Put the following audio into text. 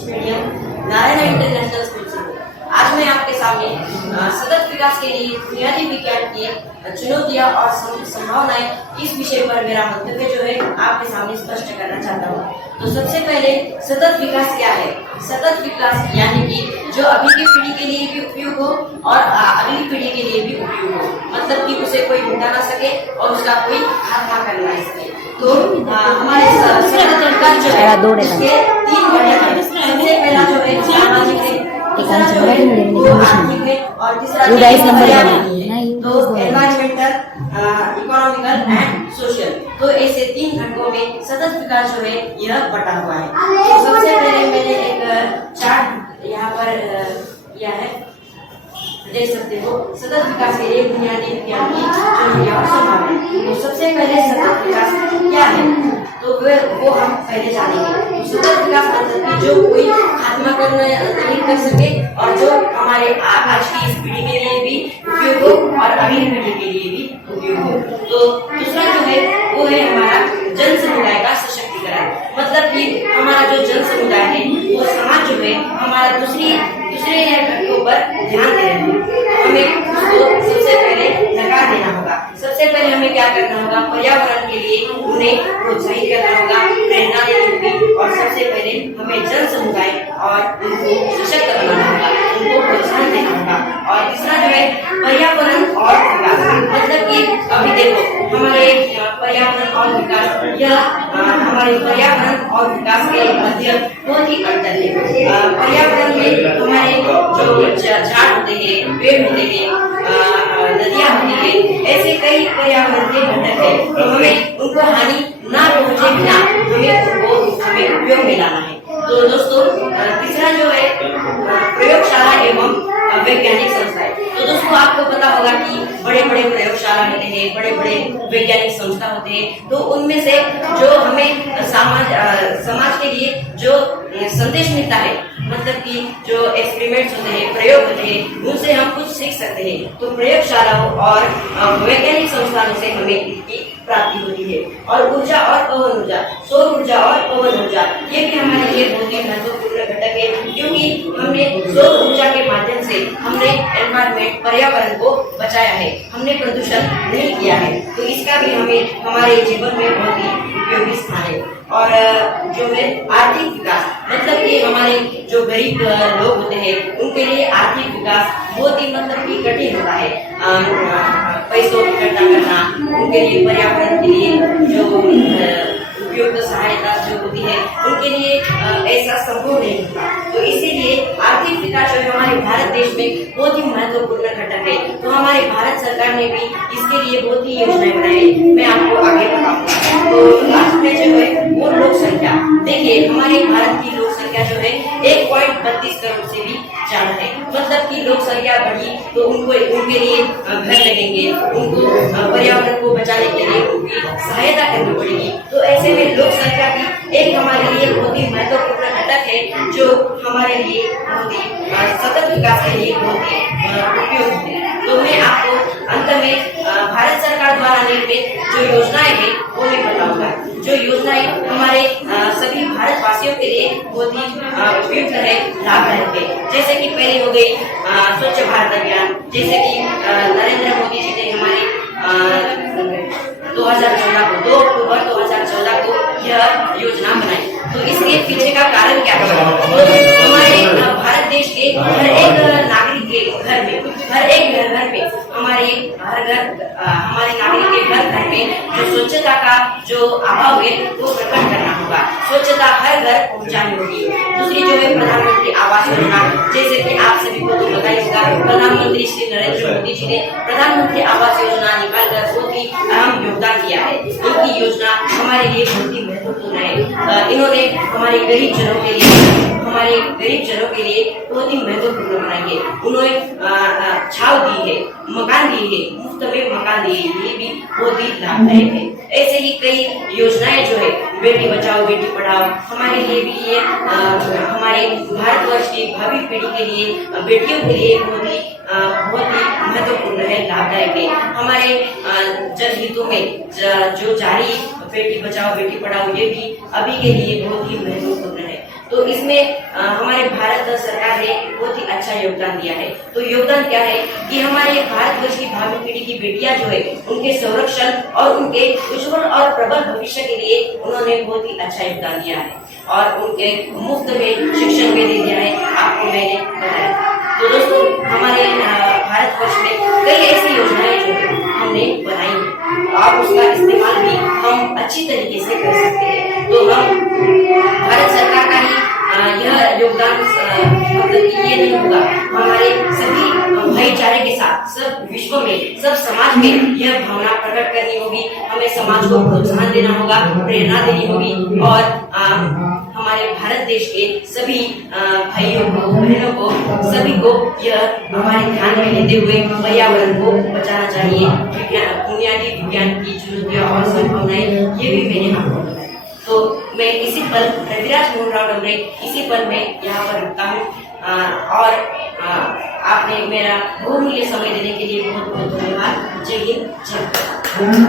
English medium Narayan international school से हूँ। आज मैं आपके सामने सतत विकास के लिए बुनियादी विज्ञान की चुनौतियां और संभावनाएं इस विषय पर मेरा मंतव्य जो है आपके सामने स्पष्ट करना चाहता हूँ। तो सबसे पहले सतत विकास क्या है? सतत विकास यानी कि जो अभी की पीढ़ी के लिए भी उपयोग हो और अगली पीढ़ी के लिए भी उपयोग हो, मतलब कि उसे कोई मिटा ना सके और उसका कोई खात्मा कर ना सके। तो हमारे सतत विकास जो है उसके 3 घटक हैं। सबसे पहला जो है सामाजिक है, दूसरा जो है वो आर्थिक है और तीसरा पर्यावरणीय है। तो एनवायरमेंटल, इकोनॉमिकल एंड सोशल, तो ऐसे 3 घटकों में सतत विकास जो है यह बटा हुआ है। तो सबसे पहले मैंने एक चार्ट यहाँ पर किया है, देख सकते हो। सतत विकास के लिए बुनियादी विज्ञान की चुनौतियां और संभावनाएं। तो सबसे पहले सतत विकास क्या है तो वो हम पहले जानेंगे। सतत विकास मतलब कि जो कोई खात्मा करना नहीं कर सके और जो हमारे आज की इस पीढ़ी के लिए भी उपयोग हो और अगली पीढ़ी के लिए भी उपयोग हो। तो दूसरा जो है वो है हमारा जन समुदाय का सशक्तिकरण, मतलब कि हमारा जो जन समुदाय है वो समाज जो है हमारा दूसरे घटकों पर ध्यान दे रहे हैं। हमें उसको सबसे पहले नकार देना होगा। सबसे पहले हमें क्या करना होगा? पर्यावरण के लिए उन्हें प्रोत्साहित करना होगा, प्रेरणा देनी होगी और सबसे पहले हमें जन समुदाय और उनको सशक्त बनाना होगा, उनको प्रोत्साहन देना होगा। और तीसरा जो है पर्यावरण और विकास, मतलब कि अभी देखो हमारे पर्यावरण और विकास, यह हमारे पर्यावरण और विकास के मध्य बहुत ही अंतर है। पर्यावरण में हमारे जो झाड़ होते हैं, पेड़ होते हैं, नदियां होती है, ऐसे कई पर्यावरण के घटक है। तो हमें उनको हानि ना पहुंचे बिना हमें उपयोग में लाना है। तो दोस्तों तीसरा जो है प्रयोगशाला एवं वैज्ञानिक संस्थाएं। तो दोस्तों आपको पता होगा कि बड़े बड़े प्रयोगशाला होते हैं, बड़े बड़े वैज्ञानिक संस्था होते हैं। तो उनमें से जो हमें समाज के लिए जो संदेश मिलता है, मतलब कि जो एक्सपेरिमेंट्स होते हैं, प्रयोग होते हैं, उनसे हम कुछ सीख सकते हैं। तो प्रयोगशालाओं और वैज्ञानिक संस्थानों से हमें इसकी प्राप्ति होती है। और ऊर्जा और पवन ऊर्जा, सौर ऊर्जा और पवन ऊर्जा, ये भी हमारे लिए बहुत ही महत्वपूर्ण घटक है, क्योंकि हमने सौर ऊर्जा के माध्यम से हमने एनवायरमेंट, पर्यावरण को बचाया है, हमने प्रदूषण नहीं किया है। तो इसका भी हमें हमारे जीवन में बहुत ही उपयोगी स्थान है। और जो है आर्थिक विकास, मतलब कि हमारे जो गरीब लोग होते हैं उनके लिए आर्थिक विकास बहुत ही मतलब कि कठिन होता है। पैसों इकट्ठा करना, उनके लिए पर्यावरण के लिए जो उपयुक्त सहायता जो होती है उनके लिए ऐसा संभव नहीं होता। तो इसीलिए आर्थिक विकास जो है हमारे भारत देश में बहुत ही महत्वपूर्ण घटक है। तो हमारे भारत सरकार ने भी इसके लिए बहुत ही योजनाएं बनाई, मैं आपको आगे बताऊंगा। तो लास्ट में जो है वो लोक संख्या, देखिए हमारे भारत की लोक संख्या जो है 1.32 करोड़ से भी ज्यादा है। मतलब कि लोक संख्या बढ़ी तो उनके लिए घर लगेंगे, उनको पर्यावरण को बचाने के लिए उनकी सहायता करनी पड़ेगी। तो ऐसे में लोक संख्या भी एक हमारे लिए बहुत ही महत्वपूर्ण घटक है, जो हमारे लिए बहुत ही सतत विकास के लिए बहुत ही उपयोगी है। तो मैं आपको अंत में भारत सरकार द्वारा निर्मित जो योजनाएं हैं वो मैं बताऊंगा। जो योजनाएं हमारे सभी भारतवासियों के लिए बहुत ही उपयुक्त है, लाभदायक है। जैसे कि पहले हो गई स्वच्छ भारत अभियान, जैसे कि नरेंद्र मोदी जी ने हमारे 2014 को 2 अक्टूबर 2014 को यह योजना बनाई। तो इसके पीछे का कारण क्या है? तो हमारे भारत देश के हर एक नागरिक के घर में, हर एक घर में, हमारे नागरिक के घर में जो स्वच्छता का जो अभाव है वो प्रकट करना होगा। स्वच्छता हर घर पहुंचानी होगी। दूसरी जो है प्रधानमंत्री आवास योजना, जैसे कि आप सभी को तो पता ही होगा, प्रधानमंत्री श्री नरेंद्र मोदी जी ने प्रधानमंत्री आवास योजना निकालकर बहुत ही अहम योगदान किया है। इनकी योजना हमारे लिए बहुत ही महत्वपूर्ण है। इन्होंने हमारे गरीब जनों के लिए बहुत ही महत्वपूर्ण बनाई है। उन्होंने छाव दी है, मकान दिए है, मुफ्त में मकान दिए, ये भी बहुत ही लाभदायक है। ऐसे ही कई योजनाएं जो है, बेटी बचाओ बेटी पढ़ाओ, हमारे लिए भी ये हमारे भारतवर्ष की भावी पीढ़ी के लिए, बेटियों के लिए बहुत ही महत्वपूर्ण है, लाभदायक है। हमारे जनहितों में जो जारी बेटी बचाओ बेटी पढ़ाओ, ये भी अभी के लिए बहुत ही महत्वपूर्ण है। तो इसमें हमारे भारत सरकार ने बहुत ही अच्छा योगदान दिया है। तो योगदान क्या है कि हमारे भारतवर्ष की भावी पीढ़ी की बेटियां जो है उनके संरक्षण और उनके उज्जवल और प्रबल भविष्य के लिए उन्होंने बहुत ही अच्छा योगदान दिया है और उनके मुफ्त में शिक्षण भी दे दिया है, आपको मैंने बताया। तो दोस्तों, हमारे भारतवर्ष में कई ऐसी योजनाएं जो है हमने बनाई है, आप उसका इस्तेमाल भी हम अच्छी तरीके से कर सकते हैं। तो हम भारत सरकार का ही यह योगदान मतलब ये नहीं होगा, हमारे सभी भाईचारे के साथ सब विश्व में, सब समाज में यह भावना प्रकट करनी होगी। हमें समाज को प्रोत्साहन देना होगा, प्रेरणा देनी होगी और हमारे भारत देश के सभी भाइयों को, बहनों को, सभी को यह हमारे ध्यान में लेते हुए पर्यावरण को बचाना चाहिए। बुनियादी विज्ञान की चुनौतियां और संभावनाएं ये भी मैंने आपको बताया। तो मैं इसी पल रविराज मोहन राव डोंगरे इसी पल में यहाँ पर रुकता हूँ और आपने मेरा बहुमूल्य समय देने के लिए बहुत बहुत धन्यवाद। जय हिंद, जय भारत।